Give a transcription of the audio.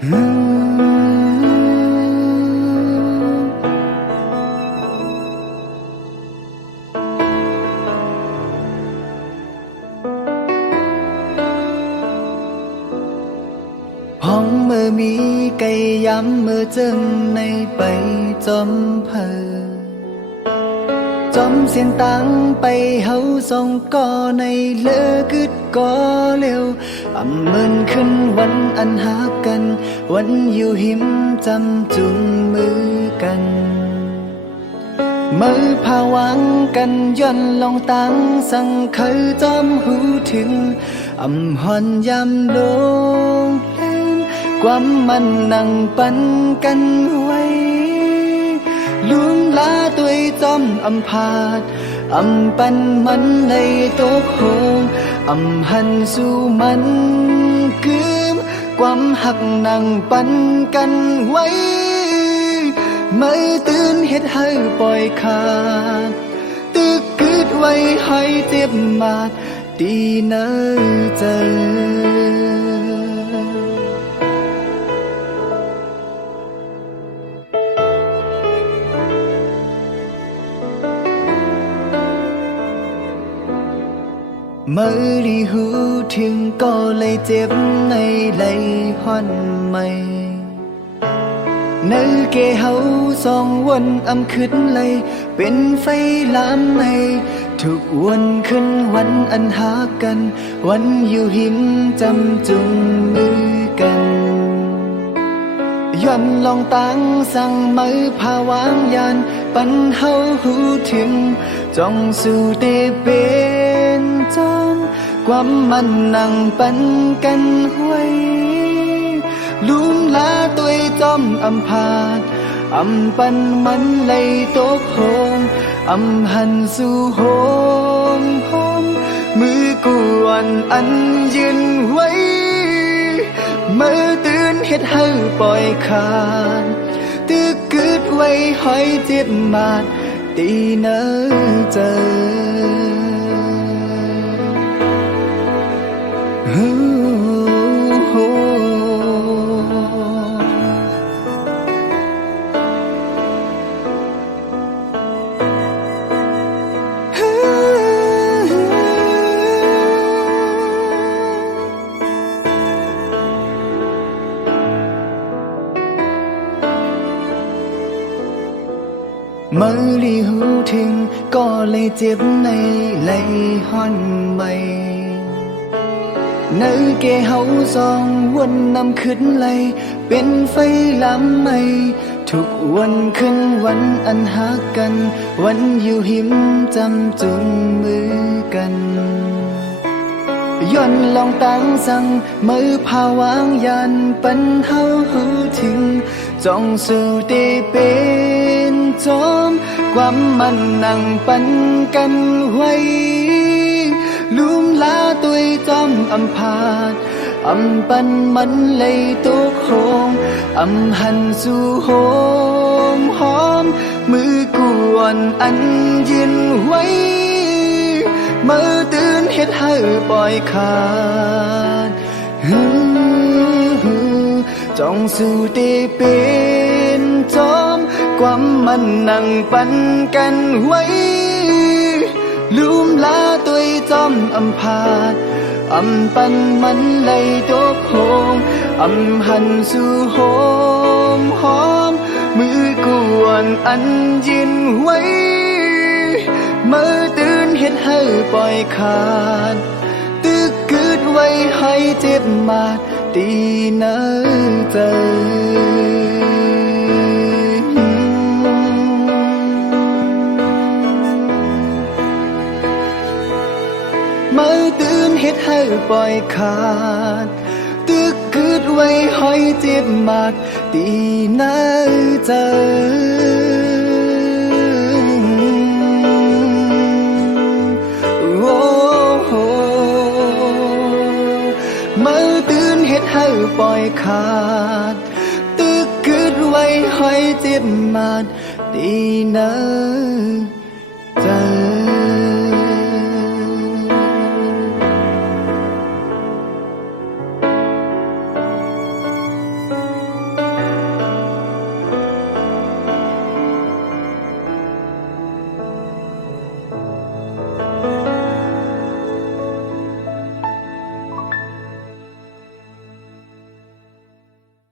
ห้องเมื่อมีไก่ย้ำเมื่อเจิงในไปจอมเพอจอมเสียงตังไปเฮาส่องก่อในเลือกึดก่อเร็วอำเมินขึ้นวันอันหักกันวันอยู่หิมจำจุงมือกันมือพาวังกันย่อนลองตังสั่งเคยจอมหูถึงอำหอนยำลงความมันนั่งปันกันไว้ลุงลาตัวจอมอำพาดอำปันมันในตกโหงอำหันสู่มันคืมความหักนั่งปันกันไว้ไม่ตื่นเฮ็ดให้ปล่อยขาดตึกกึดไว้ให้เจ็บมาดตีเนอเจอเมื่อได้หูถึงก็เลยเจ็บในไหลห่อนไม่เนื้อเกเฮาสองวันอำขึ้นเลยเป็นไฟลามในทุกวันขึ้นวันอันหากันวันอยู่หิมจำจุงมือกันย้อนลองตั้งสั่งมือพาวางยานปันเฮาหูถึงจ้องสู่เตเป็นจอมความมันนั่งปันกันไว้ลุงลาตัวจอมอำพาดอำปันมันเลยตกโหงอำหันสู่โหงหอมมือกวนอันยืนไว้มือตื่นเฮ็ดให้ปล่อยขาดตึกกึดไว้หอยเจ็บมาดตีเนอเจอเมื่อได้หูถึงก็เลยเจ็บในไหลห่อนไม่เนื้อเกเฮาสองวันนำขึ้นเลยเป็นไฟลามไม่ทุกวันขึ้นวันอันหักกันวันอยู่หิมจำจุงมือกันย้อนลองตั้งสั่งมือพาวางยานปันเฮาหูถึงจ้องสู่เตเป็นจอมความมันนั่งปันกันไว้ลุมลาตัวจอมอำพาดอำปันมันเลยตกโหงอำหันสู่โหมหอมมือกวนอันยืนไว้มือตื่นเฮ็ดให้ปล่อยขาดจ้องสู่เตเป็นจอมความมันนั่งปันกันไว้ลืมลาตัวจอมอำพาดอำปันมันเลยตกโหงอำหันสู่โหมหอมมือกวนอันยืนไว้มือตื่นเฮ็ดให้ปล่อยขาดตึกกึดไว้ให้เจ็บมาดตีเนอเจอมือตื่นเฮ็ดให้ปล่อยขาดตึกกึดไว้ให้เจ็บมาดตีเนอเจอมือตื่นเฮ็ดให้ปล่อยขาดตึกกึดไว้ให้เจ็บมาดตีเนอ